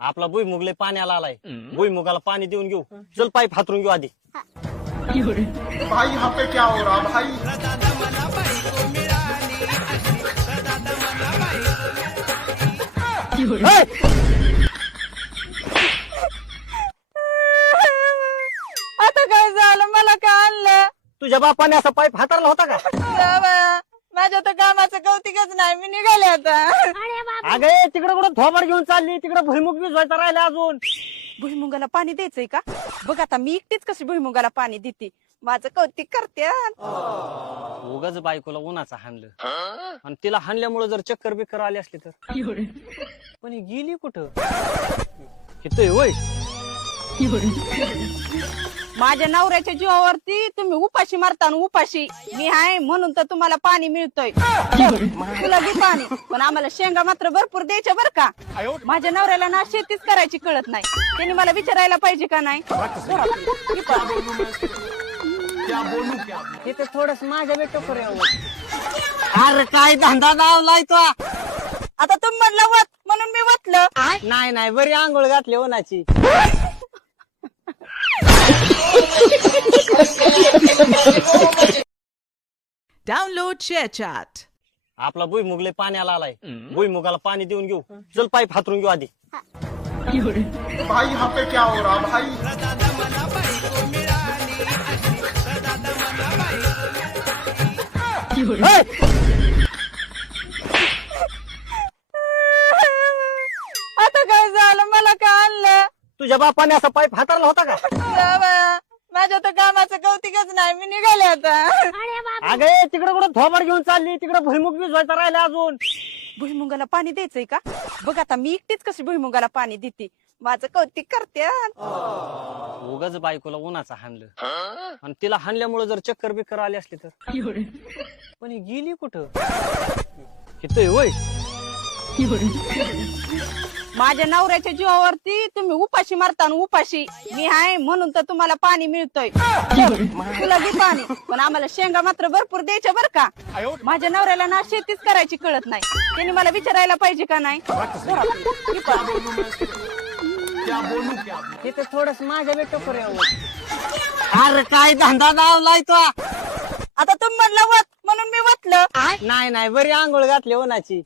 आपला भुईमुगले पाण्याला आलाय. भुईमुगाला पाणी देऊन घेऊ. चल पाईप हातरून घेऊ आधी. भाई यहाँ पे क्या हो रहा भाई. आता काय झालं? मला काय आणलं? तुझ्या बापाने असा पाईप हाताळला होता का? जावया, माझ्या तर कामाचं कौतिकच नाही. मी निघाले आता. अगे तिकडे कुठं थोबाड घेऊन चालली? तिकडे भुईमुग भिजवायचा राहिला अजून. भुईमुगाला पाणी द्यायचंय का? बघ आता मी एकटीच कशी भुईमुगाला पाणी देते. माझं कौतिक करते. उगाच बायकोला उन्हाचं हाणलं आणि तिला हाणल्यामुळे जर चक्कर बिक्कर आली असली तर. पण ही गेली कुठं? किती होय? माझ्या नवऱ्याच्या जीवावरती तुम्ही उपाशी मारता ना उपाशी. मी आहे म्हणून तर तुम्हाला पाणी मिळतोय. तुला बी पाणी, पण आम्हाला शेंगा मात्र भरपूर द्यायच्या बर का. माझ्या नवऱ्याला ना शेतीच करायची कळत नाही. त्यांनी मला विचारायला पाहिजे का नाही? तिथे थोडस माझ्या बेट अरे काय धंदा लावलाय तो. आता तुम्ही म्हणलं वत म्हणून मी वतलं. नाही नाही बरी आंघोळ घातली उन्हाची. Download ShareChat. आपला भुईमुगले पाण्याला आलाय. भुईमुगाला पाणी देऊन घेऊ. चल पाईप हातरून घेऊ आधी. भाई यहाँ पे क्या हो रहा भाई. आता काय झालं? मला काय आणलं? तुझ्या बापाने असा पाईप हाताळला होता का? जावया, माझ्या तर कामाचं कौतिकच नाही. मी निघाले आता. अगे तिकडे कुठं थोबाड घेऊन चालली? तिकडे भुईमुग भिजवायचा राहिला अजून. भुईमुगाला पाणी द्यायचंय का? बघ आता मी एकटीच कशी भुईमुगाला पाणी देते. माझं कौतिक करते. उगाच बायकोला उन्हाचं हाणलं आणि तिला हाणल्यामुळे जर चक्कर बिक्कर आली असली तर. पण ही गेली कुठं? किती होय? माझ्या नवऱ्याच्या जीवावरती तुम्ही उपाशी मारता ना उपाशी. मी आहे म्हणून तर तुम्हाला पाणी मिळतोय. तुला बी पाणी, पण आम्हाला शेंगा मात्र भरपूर द्यायच्या बर का. माझ्या नवऱ्याला ना शेतीच करायची कळत नाही. त्यांनी मला विचारायला पाहिजे का नाही? तिथे थोडस माझ्या बेट अरे काय धंदा लावलाय तो. आता तुम्ही म्हणलं वत म्हणून मी वतलं. नाही नाही बरी आंघोळ घातली उन्हाची.